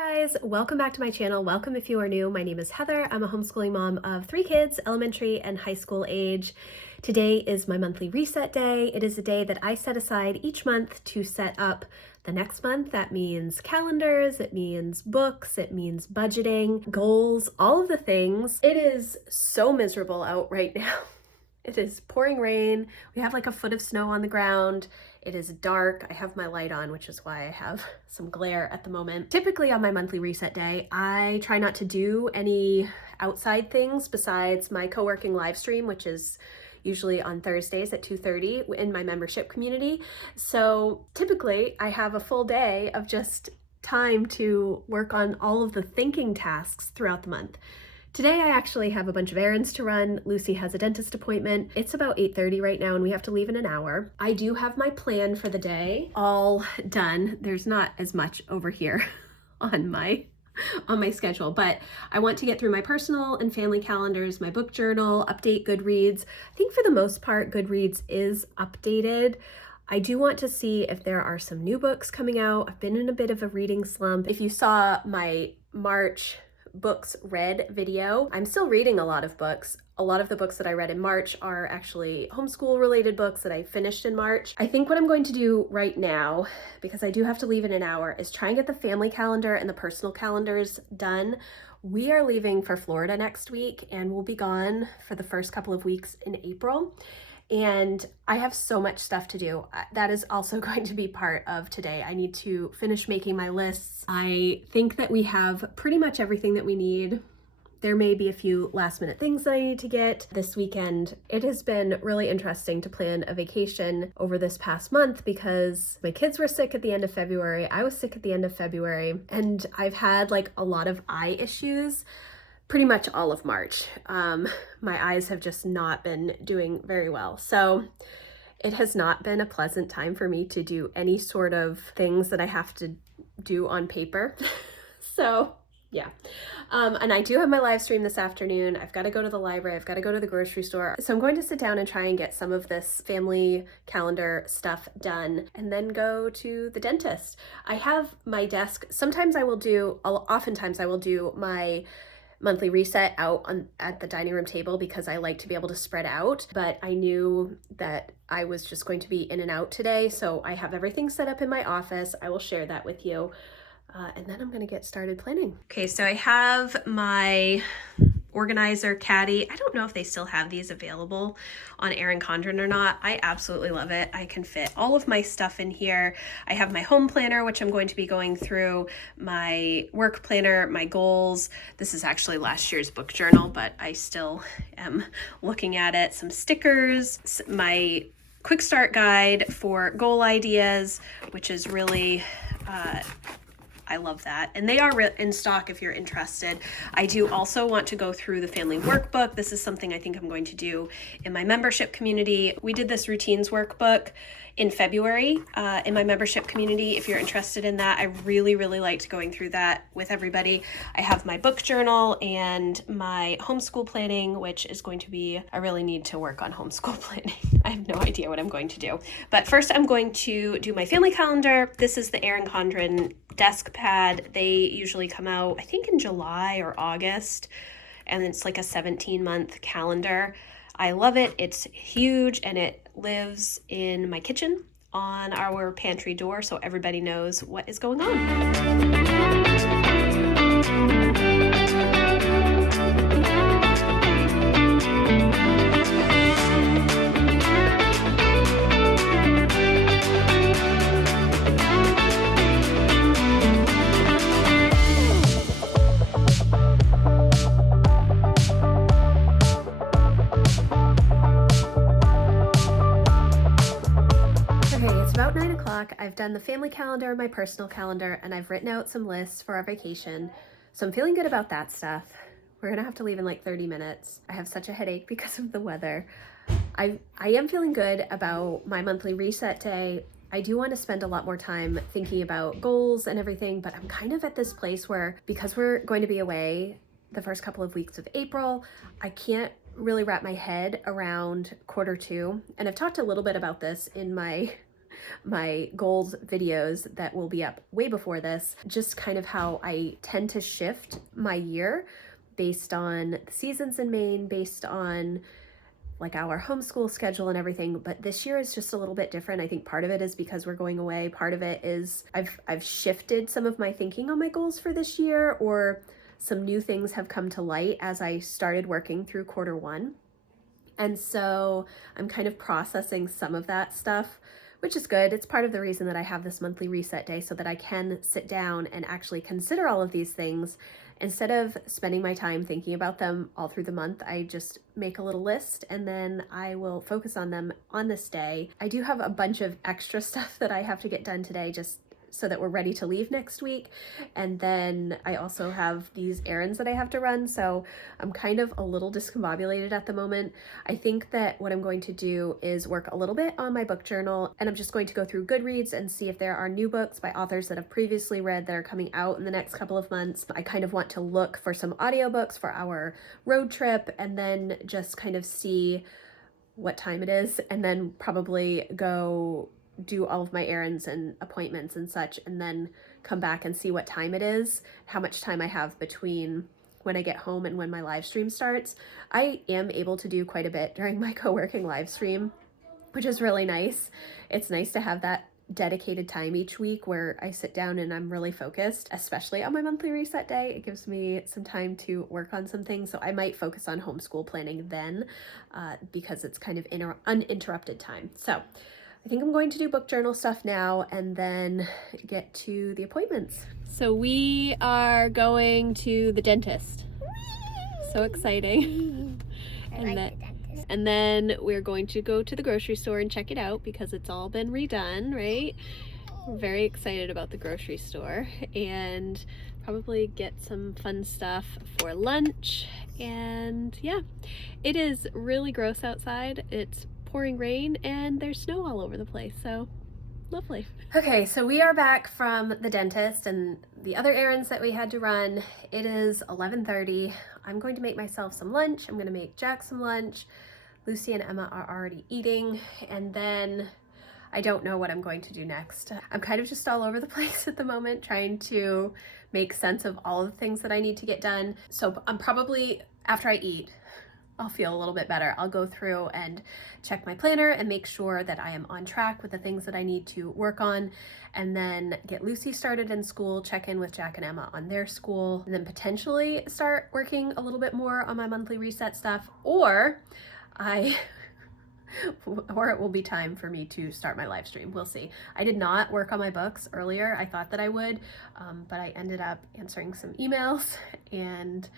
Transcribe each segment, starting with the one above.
guys, welcome back to my channel. Welcome if you are new. My name is Heather. I'm a homeschooling mom of 3 kids, elementary and high school age. Today is my monthly reset day. It is a day that I set aside each month to set up the next month. That means calendars, it means books, it means budgeting, goals, all of the things. It is so miserable out right now. It is pouring rain. We have like a foot of snow on the ground. It is dark. I have my light on, which is why I have some glare at the moment. Typically on my monthly reset day, I try not to do any outside things besides my co-working live stream, which is usually on Thursdays at 2:30 in my membership community. So typically I have a full day of just time to work on all of the thinking tasks throughout the month. Today I actually have a bunch of errands to run. Lucy has a dentist appointment. It's about 8:30 right now and we have to leave in an hour. I do have my plan for the day all done. There's not as much over here on my schedule, but I want to get through my personal and family calendars, my book journal, update Goodreads. I think for the most part, Goodreads is updated. I do want to see if there are some new books coming out. I've been in a bit of a reading slump. If you saw my March books read video, I'm still reading a lot of books. A lot of the books that I read in March are actually homeschool related books that I finished in March. I think what I'm going to do right now, because I do have to leave in an hour, is try and get the family calendar and the personal calendars done. We are leaving for Florida next week and we'll be gone for the first couple of weeks in April. And I have so much stuff to do. That is also going to be part of today. I need to finish making my lists. I think that we have pretty much everything that we need. There may be a few last minute things that I need to get this weekend. It has been really interesting to plan a vacation over this past month because my kids were sick at the end of February. I was sick at the end of February, and I've had like a lot of eye issues pretty much all of March. My eyes have just not been doing very well. So it has not been a pleasant time for me to do any sort of things that I have to do on paper. So yeah. And I do have my live stream this afternoon. I've got to go to the library. I've got to go to the grocery store. So I'm going to sit down and try and get some of this family calendar stuff done and then go to the dentist. I have my desk. Oftentimes I will do my monthly reset out at the dining room table because I like to be able to spread out, but I knew that I was just going to be in and out today, so I have everything set up in my office. I will share that with you, and then I'm going to get started planning. Okay, so I have my organizer caddy. I don't know if they still have these available on Erin Condren or not. I absolutely love it. I can fit all of my stuff in here. I have my home planner, which I'm going to be going through, my work planner, my goals. This is actually last year's book journal, but I still am looking at it. Some stickers, my quick start guide for goal ideas, which is really I love that. And they are in stock if you're interested. I do also want to go through the family workbook. This is something I think I'm going to do in my membership community. We did this routines workbook in February in my membership community. If you're interested in that, I really, really liked going through that with everybody. I have my book journal and my homeschool planning, which is going to be, I really need to work on homeschool planning. I have no idea what I'm going to do. But first I'm going to do my family calendar. This is the Erin Condren desk pad. They usually come out, I think in July or August, and it's like a 17-month calendar. I love it. It's huge and it lives in my kitchen on our pantry door, so everybody knows what is going on. About 9 o'clock, I've done the family calendar, my personal calendar, and I've written out some lists for our vacation. So I'm feeling good about that stuff. We're gonna have to leave in like 30 minutes. I have such a headache because of the weather. I am feeling good about my monthly reset day. I do want to spend a lot more time thinking about goals and everything, but I'm kind of at this place where, because we're going to be away the first couple of weeks of April, I can't really wrap my head around quarter two. And I've talked a little bit about this in my my goals videos that will be up way before this, just kind of how I tend to shift my year based on the seasons in Maine, based on like our homeschool schedule and everything. But this year is just a little bit different. I think part of it is because we're going away. Part of it is I've shifted some of my thinking on my goals for this year, or some new things have come to light as I started working through quarter one. And so I'm kind of processing some of that stuff, which is good. It's part of the reason that I have this monthly reset day, so that I can sit down and actually consider all of these things. Instead of spending my time thinking about them all through the month, I just make a little list and then I will focus on them on this day. I do have a bunch of extra stuff that I have to get done today, just so that we're ready to leave next week. And then I also have these errands that I have to run, so I'm kind of a little discombobulated at the moment. I think that what I'm going to do is work a little bit on my book journal, and I'm just going to go through Goodreads and see if there are new books by authors that I've previously read that are coming out in the next couple of months. I kind of want to look for some audiobooks for our road trip, and then just kind of see what time it is, and then probably go do all of my errands and appointments and such, and then come back and see what time it is, how much time I have between when I get home and when my live stream starts. I am able to do quite a bit during my co-working live stream, which is really nice. It's nice to have that dedicated time each week where I sit down and I'm really focused, especially on my monthly reset day. It gives me some time to work on some things, so I might focus on homeschool planning then, because it's kind of uninterrupted time. So I think I'm going to do book journal stuff now and then get to the appointments. So we are going to the dentist. So exciting. And then we're going to go to the grocery store and check it out because it's all been redone, right? We're very excited about the grocery store, and probably get some fun stuff for lunch. And yeah, it is really gross outside. It's pouring rain and there's snow all over the place, so lovely. Okay, so we are back from the dentist and the other errands that we had to run. It is 11:30. I'm going to make myself some lunch. I'm going to make Jack some lunch. Lucy and Emma are already eating, and then I don't know what I'm going to do next. I'm kind of just all over the place at the moment, trying to make sense of all of the things that I need to get done. So I'm probably, after I eat, I'll feel a little bit better. I'll go through and check my planner and make sure that I am on track with the things that I need to work on, and then get Lucy started in school, check in with Jack and Emma on their school, and then potentially start working a little bit more on my monthly reset stuff, or it will be time for me to start my live stream. We'll see. I did not work on my books earlier. I thought that I would, but I ended up answering some emails and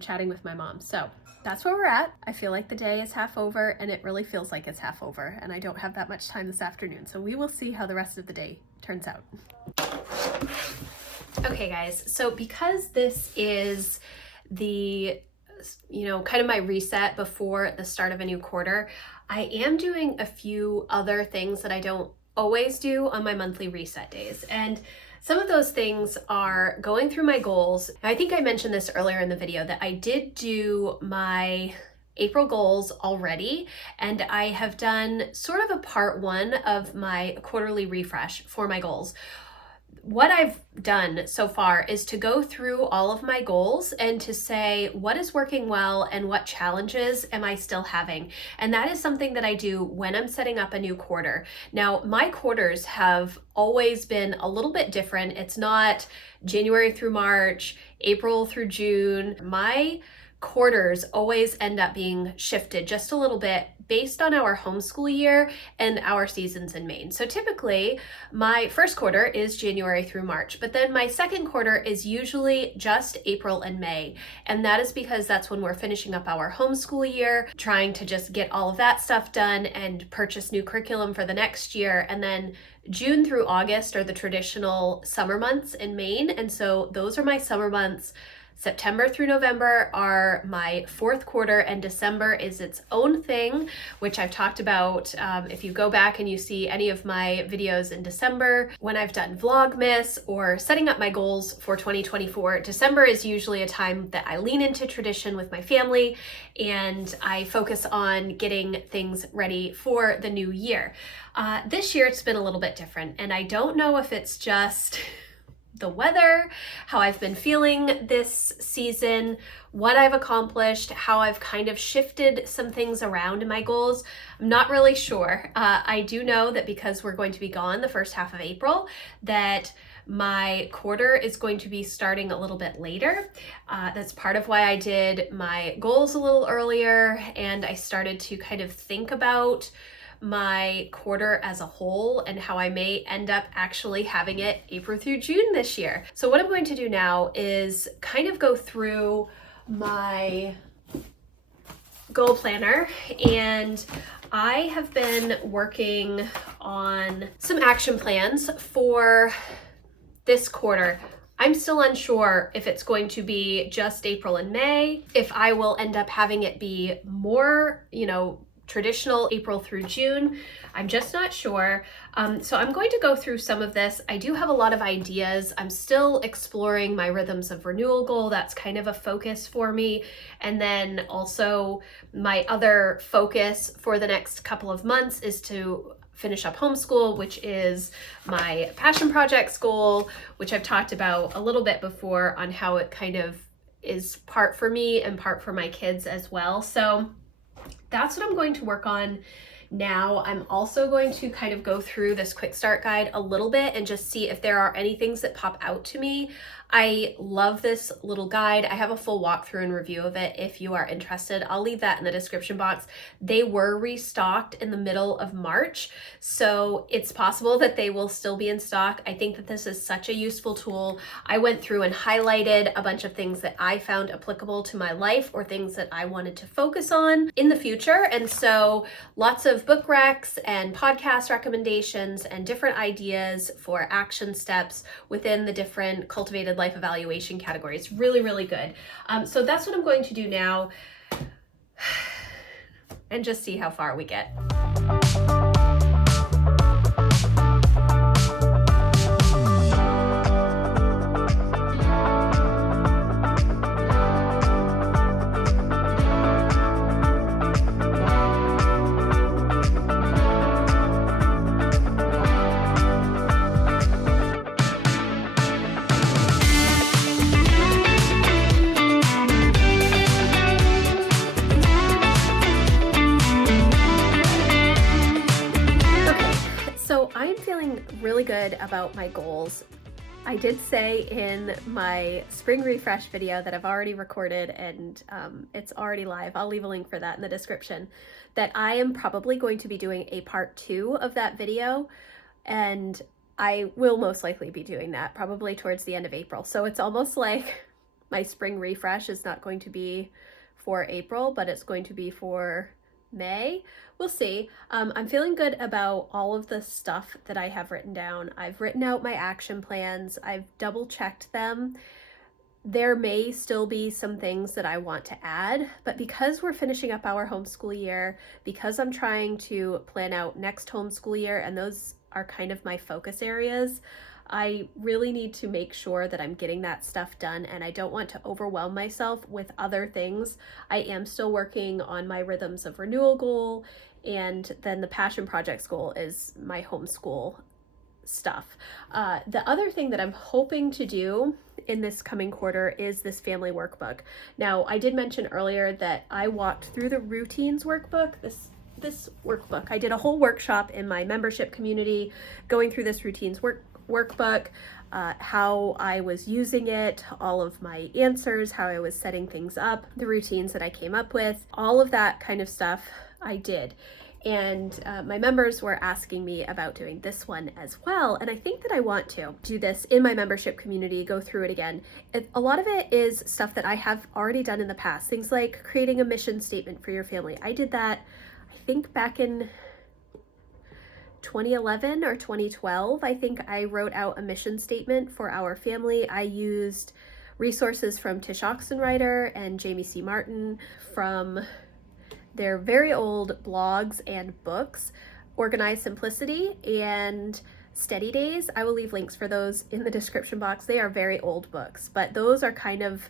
chatting with my mom. So that's where we're at. I feel like the day is half over, and it really feels like it's half over, and I don't have that much time this afternoon. So we will see how the rest of the day turns out. Okay guys, so because this is the, kind of my reset before the start of a new quarter, I am doing a few other things that I don't always do on my monthly reset days. And some of those things are going through my goals. I think I mentioned this earlier in the video that I did do my April goals already, and I have done sort of a part one of my quarterly refresh for my goals. What I've done so far is to go through all of my goals and to say what is working well and what challenges am I still having. And that is something that I do when I'm setting up a new quarter. Now, my quarters have always been a little bit different. It's not January through March, April through June. My quarters always end up being shifted just a little bit based on our homeschool year and our seasons in Maine. So typically my first quarter is January through March, but then my second quarter is usually just April and May. And that is because that's when we're finishing up our homeschool year, trying to just get all of that stuff done and purchase new curriculum for the next year. And then June through August are the traditional summer months in Maine. And so those are my summer months. September through November are my fourth quarter, and December is its own thing, which I've talked about. If you go back and you see any of my videos in December, when I've done Vlogmas or setting up my goals for 2024, December is usually a time that I lean into tradition with my family and I focus on getting things ready for the new year. This year it's been a little bit different, and I don't know if it's just the weather, how I've been feeling this season, what I've accomplished, how I've kind of shifted some things around in my goals. I'm not really sure. I do know that because we're going to be gone the first half of April, that my quarter is going to be starting a little bit later. That's part of why I did my goals a little earlier, and I started to kind of think about my quarter as a whole and how I may end up actually having it April through June this year. So what I'm going to do now is kind of go through my goal planner, and I have been working on some action plans for this quarter. I'm still unsure if it's going to be just April and May, if I will end up having it be more, traditional April through June. I'm just not sure. So I'm going to go through some of this. I do have a lot of ideas. I'm still exploring my rhythms of renewal goal. That's kind of a focus for me. And then also my other focus for the next couple of months is to finish up homeschool, which is my passion projects goal, which I've talked about a little bit before on how it kind of is part for me and part for my kids as well. So that's what I'm going to work on now. I'm also going to kind of go through this quick start guide a little bit and just see if there are any things that pop out to me. I love this little guide. I have a full walkthrough and review of it if you are interested. I'll leave that in the description box. They were restocked in the middle of March, so it's possible that they will still be in stock. I think that this is such a useful tool. I went through and highlighted a bunch of things that I found applicable to my life or things that I wanted to focus on in the future. And so lots of book recs and podcast recommendations and different ideas for action steps within the different cultivated life evaluation categories. Really, really good. So that's what I'm going to do now and just see how far we get. Really good about my goals. I did say in my spring refresh video that I've already recorded and it's already live, I'll leave a link for that in the description, that I am probably going to be doing a part 2 of that video, and I will most likely be doing that probably towards the end of April. So it's almost like my spring refresh is not going to be for April, but it's going to be for May. We'll see. I'm feeling good about all of the stuff that I have written down. I've written out my action plans. I've double checked them. There may still be some things that I want to add, but because we're finishing up our homeschool year, because I'm trying to plan out next homeschool year, and those are kind of my focus areas, I really need to make sure that I'm getting that stuff done, and I don't want to overwhelm myself with other things. I am still working on my rhythms of renewal goal, and then the passion projects goal is my homeschool stuff. The other thing that I'm hoping to do in this coming quarter is this family workbook. Now, I did mention earlier that I walked through the routines workbook, this workbook. I did a whole workshop in my membership community going through this routines workbook, how I was using it, all of my answers, how I was setting things up, the routines that I came up with, all of that kind of stuff I did. And my members were asking me about doing this one as well. And I think that I want to do this in my membership community, go through it again. A lot of it is stuff that I have already done in the past. Things like creating a mission statement for your family. I did that, I think back in 2011 or 2012. I think I wrote out a mission statement for our family. I used resources from Tish Oxenreider and Jamie C. Martin from their very old blogs and books, Organized Simplicity and Steady Days. I will leave links for those in the description box. They are very old books, but those are kind of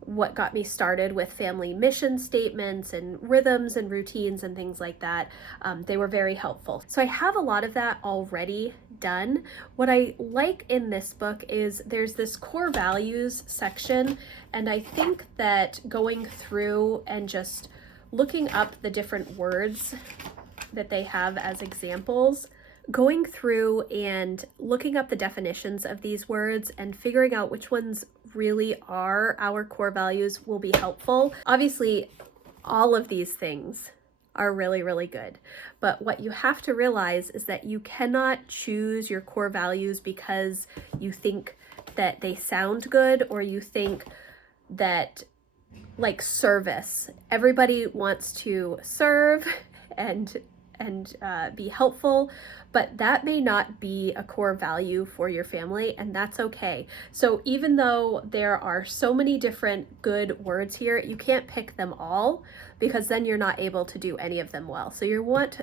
what got me started with family mission statements and rhythms and routines and things like that. They were very helpful. So I have a lot of that already done. What I like in this book is there's this core values section, and I think that going through and just looking up the different words that they have as examples, going through and looking up the definitions of these words and figuring out which ones really are our core values will be helpful. Obviously, all of these things are really, really good. But what you have to realize is that you cannot choose your core values because you think that they sound good, or you think that, like service, everybody wants to serve and be helpful, but that may not be a core value for your family, and that's okay. So even though there are so many different good words here, you can't pick them all, because then you're not able to do any of them well. So you want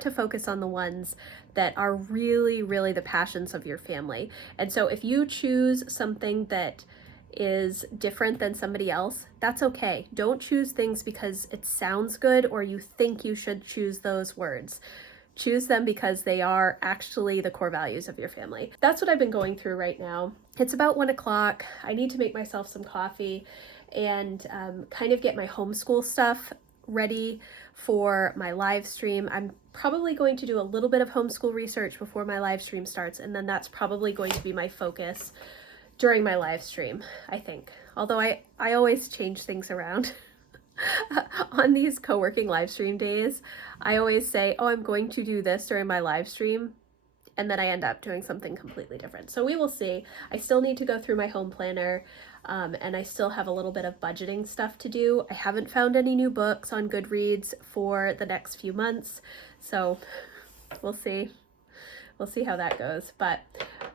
to focus on the ones that are really, really the passions of your family. And so if you choose something that is different than somebody else, that's okay. Don't choose things because it sounds good or you think you should choose those words. Choose them because they are actually the core values of your family. That's what I've been going through right now. It's about 1 o'clock. I need to make myself some coffee and kind of get my homeschool stuff ready for my live stream. I'm probably going to do a little bit of homeschool research before my live stream starts, and then that's probably going to be my focus during my live stream, I think. Although I always change things around. On these co-working live stream days, I always say, oh, I'm going to do this during my live stream, and then I end up doing something completely different. So we will see. I still need to go through my home planner, and I still have a little bit of budgeting stuff to do. I haven't found any new books on Goodreads for the next few months, so we'll see. We'll see how that goes. But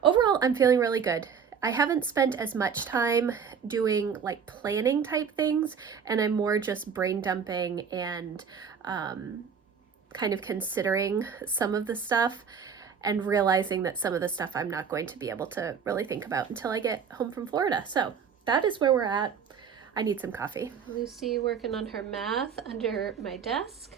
overall, I'm feeling really good. I haven't spent as much time doing like planning type things, and I'm more just brain dumping and kind of considering some of the stuff and realizing that some of the stuff I'm not going to be able to really think about until I get home from Florida. So that is where we're at. I need some coffee. Lucy working on her math under my desk.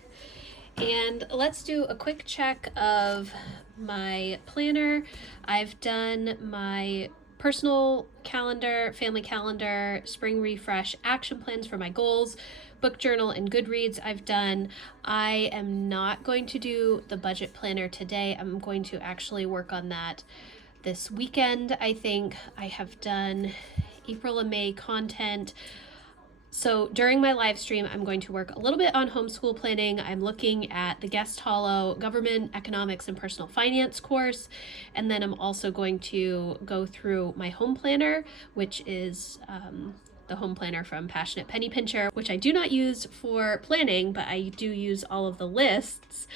And let's do a quick check of my planner. I've done my personal calendar, family calendar, spring refresh, action plans for my goals, book journal, and Goodreads I've done. I am not going to do the budget planner today. I'm going to actually work on that this weekend. I think I have done April and May content. So during my live stream, I'm going to work a little bit on homeschool planning. I'm looking at the Guest Hollow Government, Economics, and Personal Finance course. And then I'm also going to go through my home planner, which is the home planner from Passionate Penny Pincher, which I do not use for planning, but I do use all of the lists.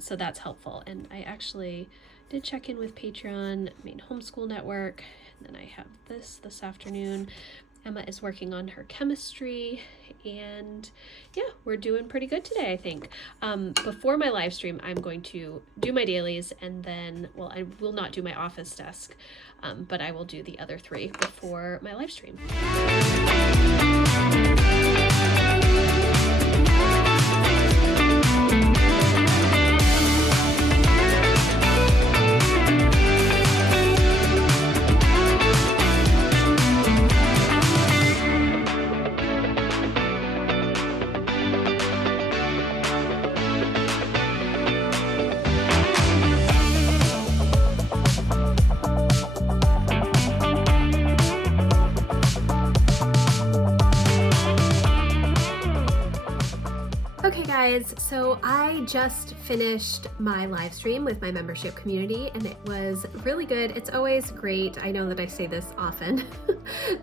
So that's helpful. And I actually did check in with Patreon, Maine Homeschool Network, and then I have this afternoon. Emma is working on her chemistry, and yeah, we're doing pretty good today, I think. Before my live stream, I'm going to do my dailies, and then, well, I will not do my office desk, but I will do the other 3 before my live stream. So I just finished my live stream with my membership community, and it was really good. It's always great. I know that I say this often,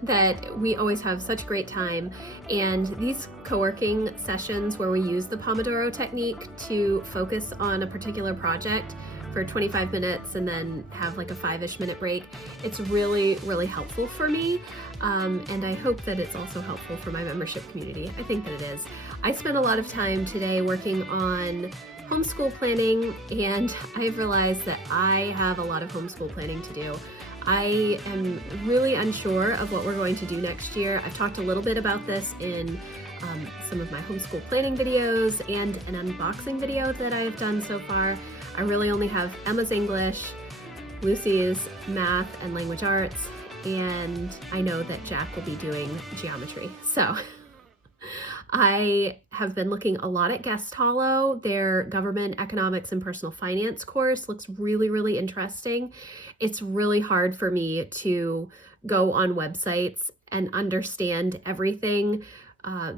that we always have such great time. And these co-working sessions where we use the Pomodoro technique to focus on a particular project for 25 minutes and then have like a 5-ish minute break. It's really, really helpful for me. And I hope that it's also helpful for my membership community. I think that it is. I spent a lot of time today working on homeschool planning, and I've realized that I have a lot of homeschool planning to do. I am really unsure of what we're going to do next year. I've talked a little bit about this in some of my homeschool planning videos and an unboxing video that I have done so far. I really only have Emma's English, Lucy's math and language arts, and I know that Jack will be doing geometry. So I have been looking a lot at Guest Hollow. Their government, economics, and personal finance course looks really, really interesting. It's really hard for me to go on websites and understand everything.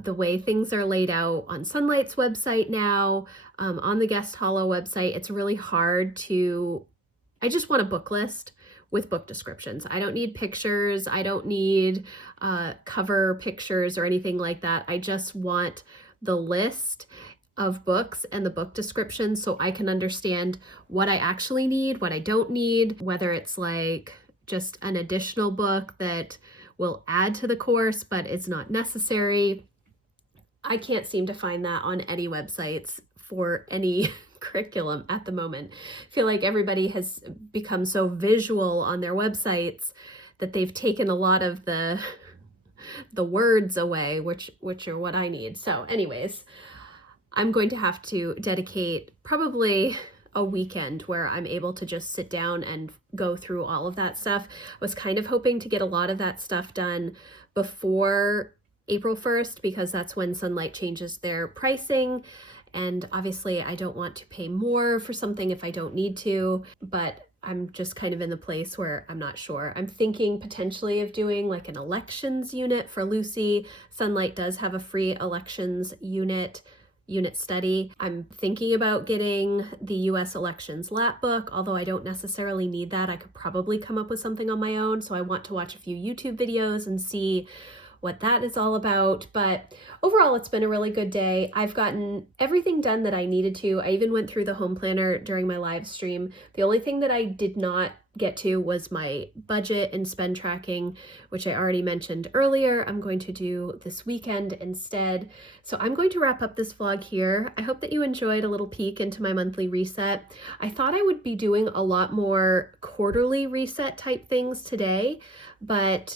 The way things are laid out on Sunlight's website now, on the Guest Hollow website, it's really hard to, I just want a book list with book descriptions. I don't need pictures. I don't need cover pictures or anything like that. I just want the list of books and the book descriptions so I can understand what I actually need, what I don't need, whether it's like just an additional book that will add to the course but is not necessary. I can't seem to find that on any websites for any curriculum at the moment. I feel like everybody has become so visual on their websites that they've taken a lot of the words away, which are what I need. So anyways, I'm going to have to dedicate probably a weekend where I'm able to just sit down and go through all of that stuff. I was kind of hoping to get a lot of that stuff done before April 1st because that's when Sunlight changes their pricing. And obviously I don't want to pay more for something if I don't need to, but I'm just kind of in the place where I'm not sure. I'm thinking potentially of doing like an elections unit for Lucy. Sunlight does have a free elections unit study. I'm thinking about getting the US elections lap book, although I don't necessarily need that. I could probably come up with something on my own. So I want to watch a few YouTube videos and see what that is all about. But overall, it's been a really good day. I've gotten everything done that I needed to. I even went through the home planner during my live stream. The only thing that I did not get to was my budget and spend tracking, which I already mentioned earlier. I'm going to do this weekend instead. So I'm going to wrap up this vlog here. I hope that you enjoyed a little peek into my monthly reset. I thought I would be doing a lot more quarterly reset type things today, but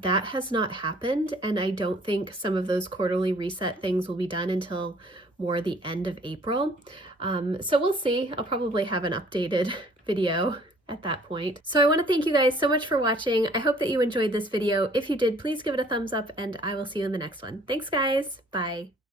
that has not happened. And I don't think some of those quarterly reset things will be done until more the end of April. So we'll see. I'll probably have an updated video at that point. So I want to thank you guys so much for watching. I hope that you enjoyed this video. If you did, please give it a thumbs up and I will see you in the next one. Thanks guys. Bye.